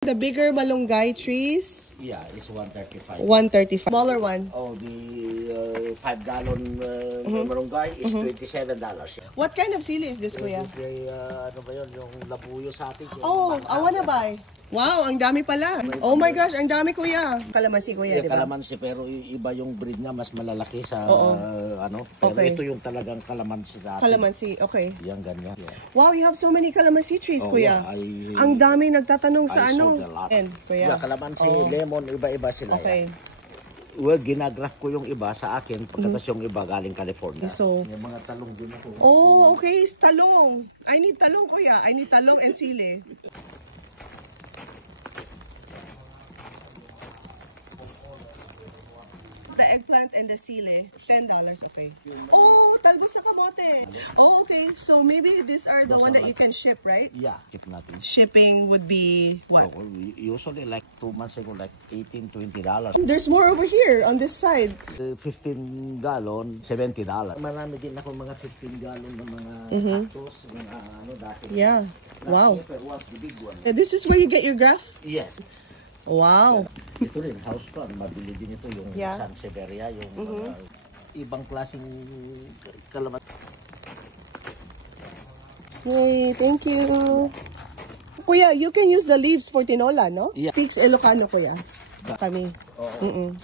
The bigger malunggay trees? Yeah, it's 135. 135. Smaller one? Oh, the 5-gallon malunggay is $27. What kind of sili is this, kuya? This is ano ba yun, yung labuyo sa atin. Oh, I wanna buy. Wow, ang dami pala. Oh my gosh, ang dami, kuya. Kalamansi, kuya, Yeah, di ba? kalamansi, pero iba yung breed nga, mas malalaki sa ano. Pero Okay. ito yung talagang kalamansi sa atin. Kalamansi, okay. Yan, ganyan. Yeah. Wow, you have so many calamansi trees, Oh, kuya. yeah, Ang dami nagtatanong sa I ano. sold a lot. Kuya. Yeah, kalamansi, lemon, iba-iba sila. Okay. Well, ginagraph ko yung iba sa akin, pagkatas yung iba galing California. So, may mga talong din ako. oh, okay, talong. I need talong, kuya. I need talong and sili. The eggplant and the sili, $10, okay. Oh, talbos na kamote. Oh, okay. So maybe these are the one that you can ship, right? Yeah, keep natin. Shipping would be what? So, usually like 2 months ago, like $18, $20. There's more over here on this side. 15 gallon, $70. Marami din ako mga 15 gallon ng mga cactus, mga ano dati. Yeah. Wow. Was the big one. And this is where you get your graph? Yes. Wow. Ito rin, house plant. Mabili din ito yung Sansevieria, yung mga ibang klaseng kalaman. Yay, thank you. Kuya, you can use the leaves for tinola, no? Yeah. Speaks Ilocano, kuya. Kami. Oo.